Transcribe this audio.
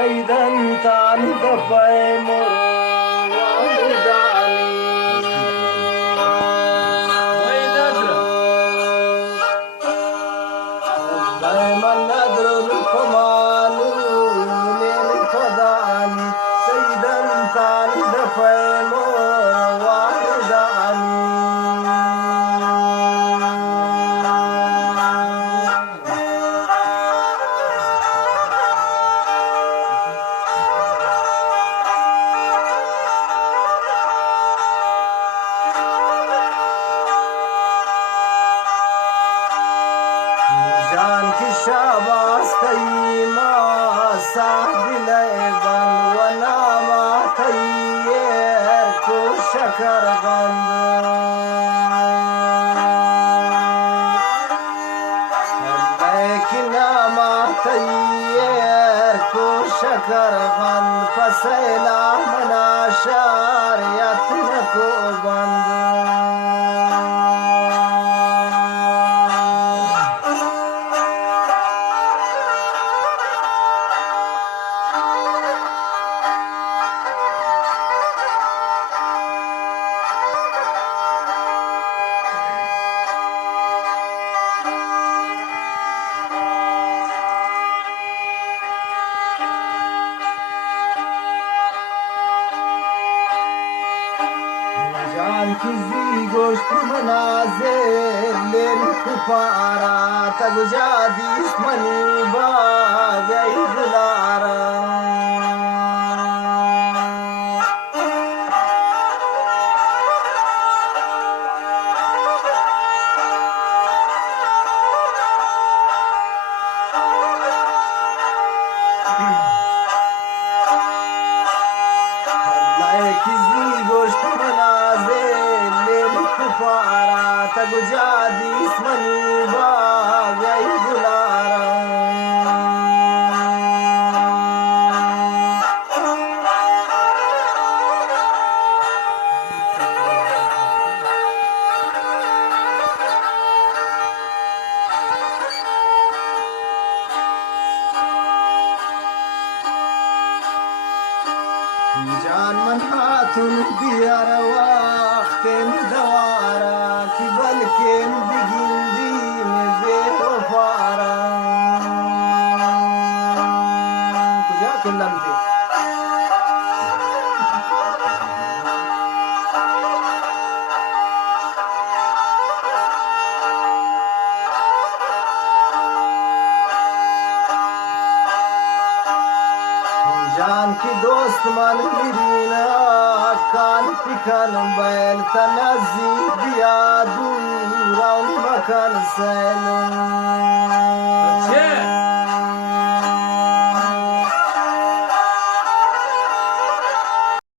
سيدا تعني دفعي مر وعداني دائما ندر الفمان من فداني سيدا تعني دفعي مر وعداني جان کی شاباس تیما صاحب لیبن و ناما تیر کو شکر غند لیکن ناما تیر کو شکر غند فسیلا مناشار یتن کو بند جان کی زی گوشت منازل لیل کفارا تگ جادیس منی باگئی گلارا کزی گوشت منازل لیل کفارا تگ جادیس منی باگئی گلارا جان من هاتون بیار وقتم دوارا کی بلکن بگیندیم بے وفارا کجا کلمتی جان کی دوست من میرینا کان پیکن بیل تنزی بیا دورم مکان سیل